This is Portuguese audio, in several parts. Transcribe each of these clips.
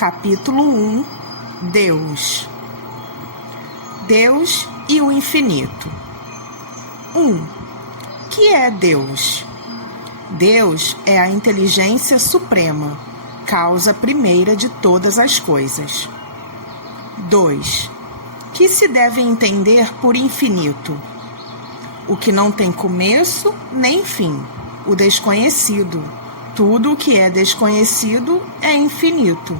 Capítulo 1. Deus. Deus e o infinito. 1. Que é Deus? Deus é a inteligência suprema, causa primeira de todas as coisas. 2. Que se deve entender por infinito? O que não tem começo nem fim, o desconhecido. Tudo o que é desconhecido é infinito.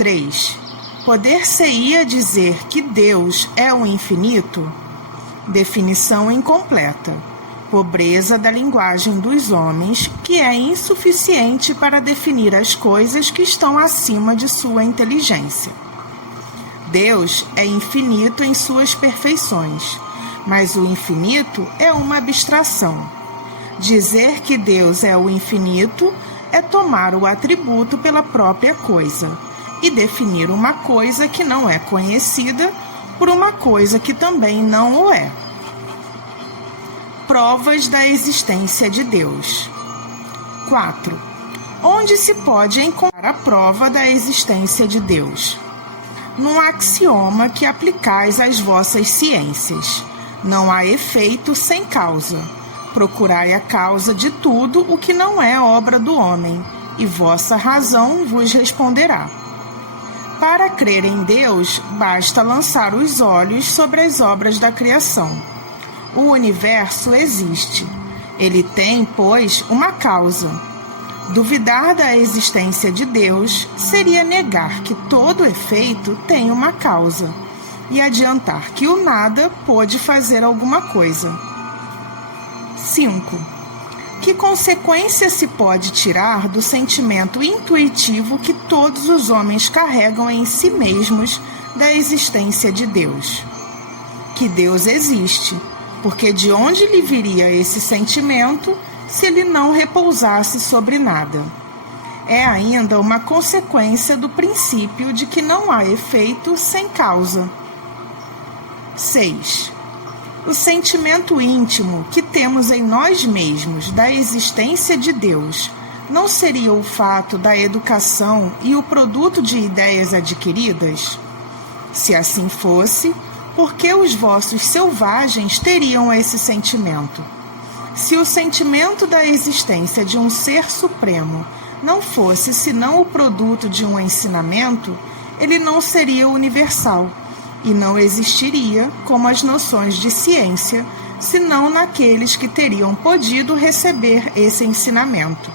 3. Poder-se-ia dizer que Deus é o infinito? Definição incompleta. Pobreza da linguagem dos homens, que é insuficiente para definir as coisas que estão acima de sua inteligência. Deus é infinito em suas perfeições, mas o infinito é uma abstração. Dizer que Deus é o infinito é tomar o atributo pela própria coisa e definir uma coisa que não é conhecida por uma coisa que também não o é. Provas da existência de Deus. 4. Onde se pode encontrar a prova da existência de Deus? Num axioma que aplicais às vossas ciências. Não há efeito sem causa. Procurai a causa de tudo o que não é obra do homem, e vossa razão vos responderá. Para crer em Deus, basta lançar os olhos sobre as obras da criação. O universo existe. Ele tem, pois, uma causa. Duvidar da existência de Deus seria negar que todo efeito tem uma causa, e adiantar que o nada pôde fazer alguma coisa. 5. Que consequência se pode tirar do sentimento intuitivo que todos os homens carregam em si mesmos da existência de Deus? Que Deus existe, porque de onde lhe viria esse sentimento se ele não repousasse sobre nada? É ainda uma consequência do princípio de que não há efeito sem causa. 6. O sentimento íntimo que temos em nós mesmos da existência de Deus não seria o fato da educação e o produto de ideias adquiridas? Se assim fosse, por que os vossos selvagens teriam esse sentimento? Se o sentimento da existência de um ser supremo não fosse senão o produto de um ensinamento, ele não seria universal. E não existiria, como as noções de ciência, senão naqueles que teriam podido receber esse ensinamento.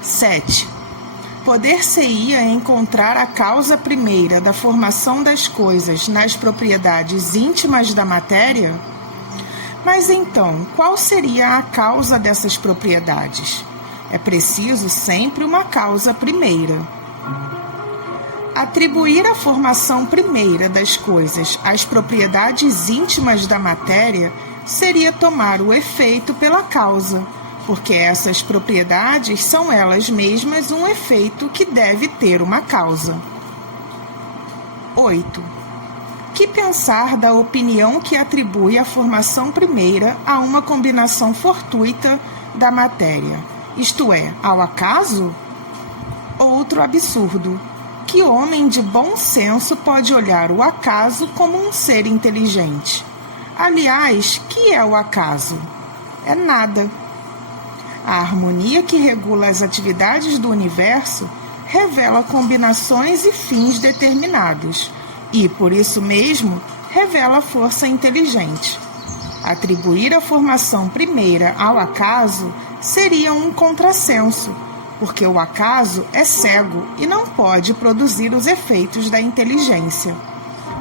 7. Poder-se-ia encontrar a causa primeira da formação das coisas nas propriedades íntimas da matéria? Mas então, qual seria a causa dessas propriedades? É preciso sempre uma causa primeira. Atribuir a formação primeira das coisas às propriedades íntimas da matéria seria tomar o efeito pela causa, porque essas propriedades são elas mesmas um efeito que deve ter uma causa. 8. Que pensar da opinião que atribui a formação primeira a uma combinação fortuita da matéria, isto é, ao acaso? Outro absurdo. Que homem de bom senso pode olhar o acaso como um ser inteligente? Aliás, que é o acaso? É nada. A harmonia que regula as atividades do universo revela combinações e fins determinados, e, por isso mesmo, revela força inteligente. Atribuir a formação primeira ao acaso seria um contrassenso, porque o acaso é cego e não pode produzir os efeitos da inteligência.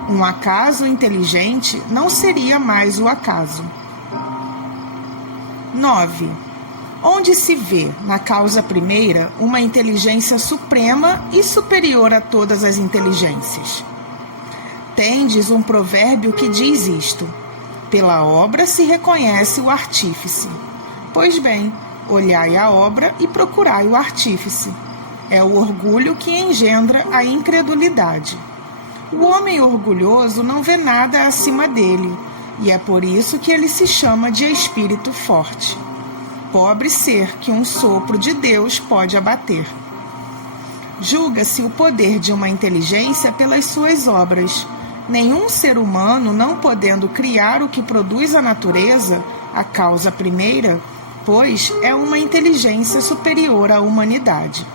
Um acaso inteligente não seria mais o acaso. 9. Onde se vê, na causa primeira, uma inteligência suprema e superior a todas as inteligências? Tendes um provérbio que diz isto: pela obra se reconhece o artífice. Pois bem, olhai a obra e procurai o artífice. É o orgulho que engendra a incredulidade. O homem orgulhoso não vê nada acima dele, e é por isso que ele se chama de espírito forte. Pobre ser que um sopro de Deus pode abater. Julga-se o poder de uma inteligência pelas suas obras. Nenhum ser humano, não podendo criar o que produz a natureza, a causa primeira, pois é uma inteligência superior à humanidade.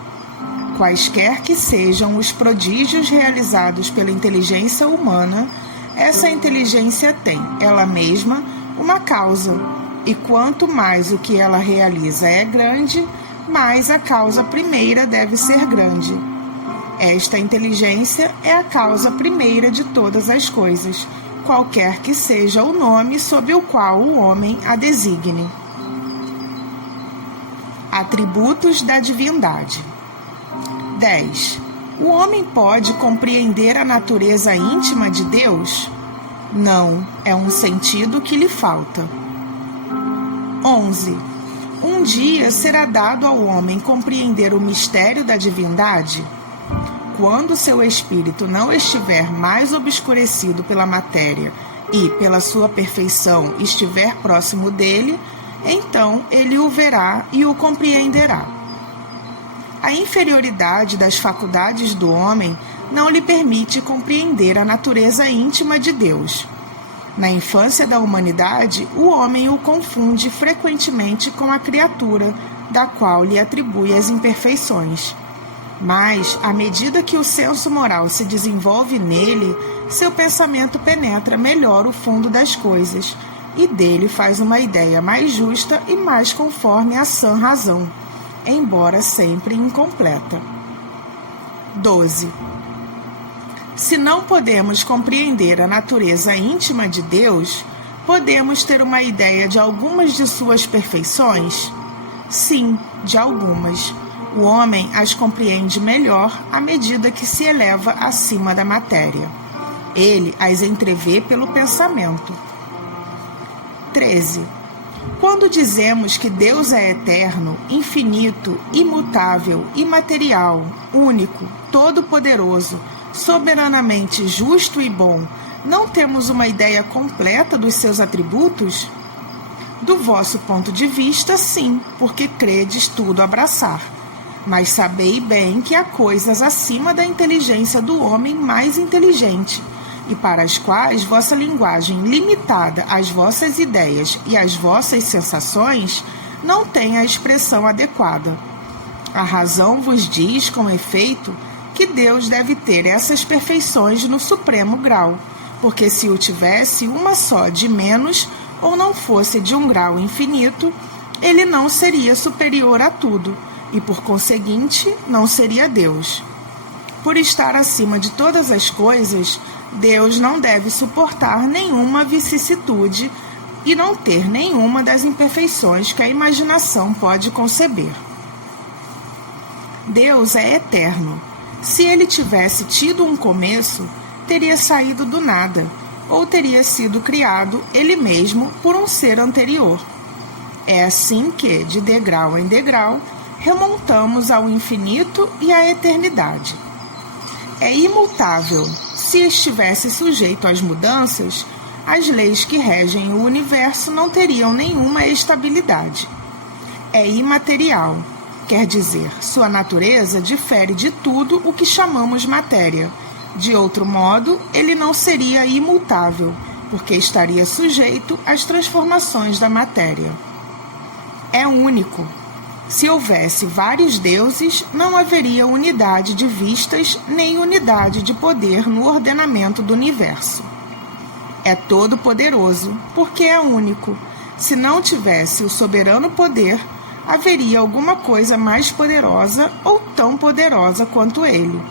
Quaisquer que sejam os prodígios realizados pela inteligência humana, essa inteligência tem, ela mesma, uma causa, e quanto mais o que ela realiza é grande, mais a causa primeira deve ser grande. Esta inteligência é a causa primeira de todas as coisas, qualquer que seja o nome sob o qual o homem a designe. Atributos da divindade. 10. O homem pode compreender a natureza íntima de Deus? Não, é um sentido que lhe falta. 11. Um dia será dado ao homem compreender o mistério da divindade? Quando seu espírito não estiver mais obscurecido pela matéria e, pela sua perfeição, estiver próximo dele, então ele o verá e o compreenderá. A inferioridade das faculdades do homem não lhe permite compreender a natureza íntima de Deus. Na infância da humanidade, o homem o confunde frequentemente com a criatura, da qual lhe atribui as imperfeições. Mas, à medida que o senso moral se desenvolve nele, seu pensamento penetra melhor o fundo das coisas, e dele faz uma ideia mais justa e mais conforme à sã razão, embora sempre incompleta. 12. Se não podemos compreender a natureza íntima de Deus, podemos ter uma ideia de algumas de suas perfeições? Sim, de algumas. O homem as compreende melhor à medida que se eleva acima da matéria. Ele as entrevê pelo pensamento. 13. Quando dizemos que Deus é eterno, infinito, imutável, imaterial, único, todo-poderoso, soberanamente justo e bom, não temos uma ideia completa dos seus atributos? Do vosso ponto de vista, sim, porque credes tudo abraçar. Mas sabei bem que há coisas acima da inteligência do homem mais inteligente, e para as quais vossa linguagem limitada às vossas ideias e às vossas sensações não tem a expressão adequada. A razão vos diz, com efeito, que Deus deve ter essas perfeições no supremo grau, porque se o tivesse uma só de menos, ou não fosse de um grau infinito, ele não seria superior a tudo, e por conseguinte não seria Deus. Por estar acima de todas as coisas, Deus não deve suportar nenhuma vicissitude e não ter nenhuma das imperfeições que a imaginação pode conceber. Deus é eterno. Se ele tivesse tido um começo, teria saído do nada, ou teria sido criado ele mesmo por um ser anterior. É assim que, de degrau em degrau, remontamos ao infinito e à eternidade. É imutável. Se estivesse sujeito às mudanças, as leis que regem o universo não teriam nenhuma estabilidade. É imaterial, quer dizer, sua natureza difere de tudo o que chamamos matéria. De outro modo, ele não seria imutável, porque estaria sujeito às transformações da matéria. É único. Se houvesse vários deuses, não haveria unidade de vistas nem unidade de poder no ordenamento do universo. É todo-poderoso, porque é único. Se não tivesse o soberano poder, haveria alguma coisa mais poderosa ou tão poderosa quanto ele.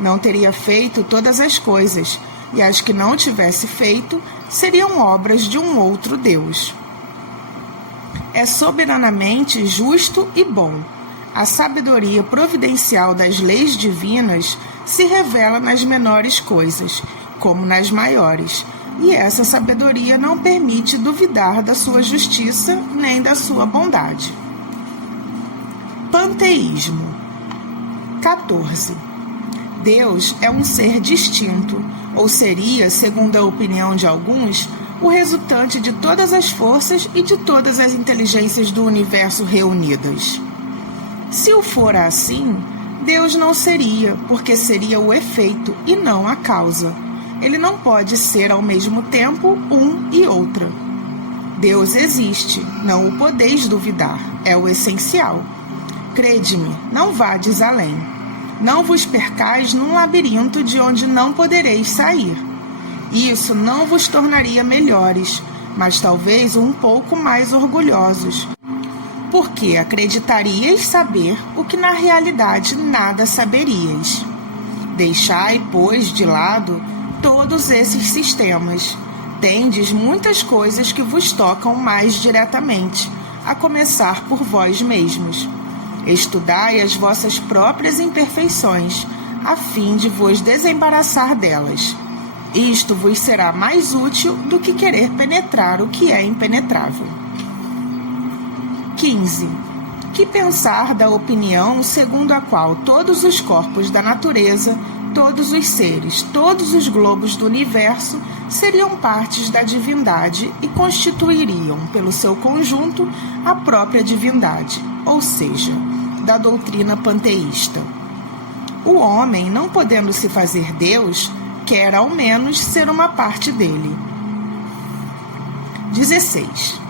Não teria feito todas as coisas, e as que não tivesse feito seriam obras de um outro Deus. É soberanamente justo e bom. A sabedoria providencial das leis divinas se revela nas menores coisas, como nas maiores, e essa sabedoria não permite duvidar da sua justiça nem da sua bondade. Panteísmo. 14. Deus é um ser distinto, ou seria, segundo a opinião de alguns, o resultante de todas as forças e de todas as inteligências do universo reunidas. Se o fora assim, Deus não seria, porque seria o efeito e não a causa. Ele não pode ser ao mesmo tempo um e outra. Deus existe, não o podeis duvidar, é o essencial. Crede-me, não vades além. Não vos percais num labirinto de onde não podereis sair. Isso não vos tornaria melhores, mas talvez um pouco mais orgulhosos, porque acreditaríeis saber o que na realidade nada saberíeis. Deixai, pois, de lado todos esses sistemas. Tendes muitas coisas que vos tocam mais diretamente, a começar por vós mesmos. Estudai as vossas próprias imperfeições, a fim de vos desembaraçar delas. Isto vos será mais útil do que querer penetrar o que é impenetrável. 15. Que pensar da opinião segundo a qual todos os corpos da natureza, todos os seres, todos os globos do universo seriam partes da divindade e constituiriam, pelo seu conjunto, a própria divindade, ou seja, da doutrina panteísta. O homem, não podendo se fazer Deus, quer ao menos ser uma parte dele. 16.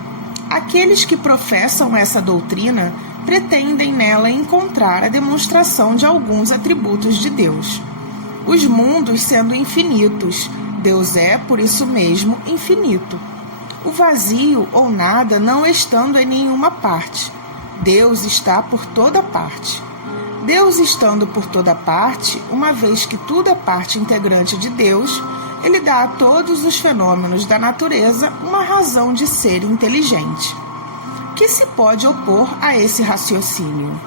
Aqueles que professam essa doutrina pretendem nela encontrar a demonstração de alguns atributos de Deus. Os mundos sendo infinitos, Deus é, por isso mesmo, infinito. O vazio ou nada não estando em nenhuma parte, Deus está por toda parte. Deus estando por toda parte, uma vez que tudo é parte integrante de Deus, ele dá a todos os fenômenos da natureza uma razão de ser inteligente. Que se pode opor a esse raciocínio?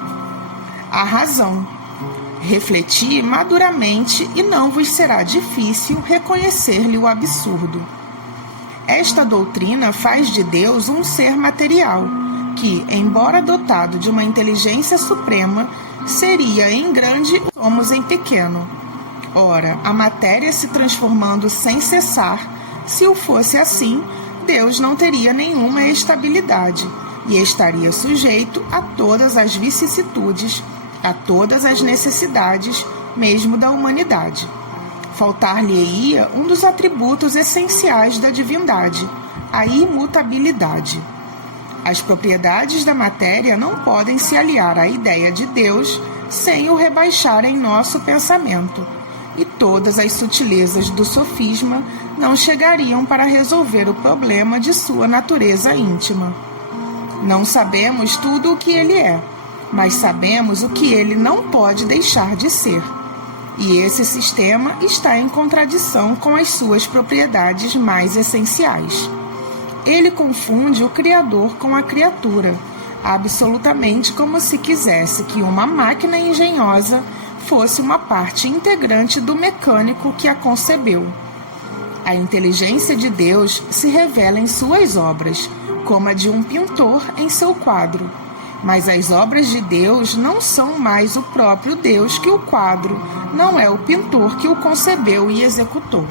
A razão. Refleti maduramente e não vos será difícil reconhecer-lhe o absurdo. Esta doutrina faz de Deus um ser material, que, embora dotado de uma inteligência suprema, seria em grande, somos em pequeno. Ora, a matéria se transformando sem cessar, se o fosse assim, Deus não teria nenhuma estabilidade e estaria sujeito a todas as vicissitudes, a todas as necessidades, mesmo da humanidade. Faltar-lhe-ia um dos atributos essenciais da divindade, a imutabilidade. As propriedades da matéria não podem se aliar à ideia de Deus sem o rebaixar em nosso pensamento, e todas as sutilezas do sofisma não chegariam para resolver o problema de sua natureza íntima. Não sabemos tudo o que ele é, mas sabemos o que ele não pode deixar de ser. E esse sistema está em contradição com as suas propriedades mais essenciais. Ele confunde o Criador com a criatura, absolutamente como se quisesse que uma máquina engenhosa fosse uma parte integrante do mecânico que a concebeu. A inteligência de Deus se revela em suas obras, como a de um pintor em seu quadro. Mas as obras de Deus não são mais o próprio Deus que o quadro, não é o pintor que o concebeu e executou.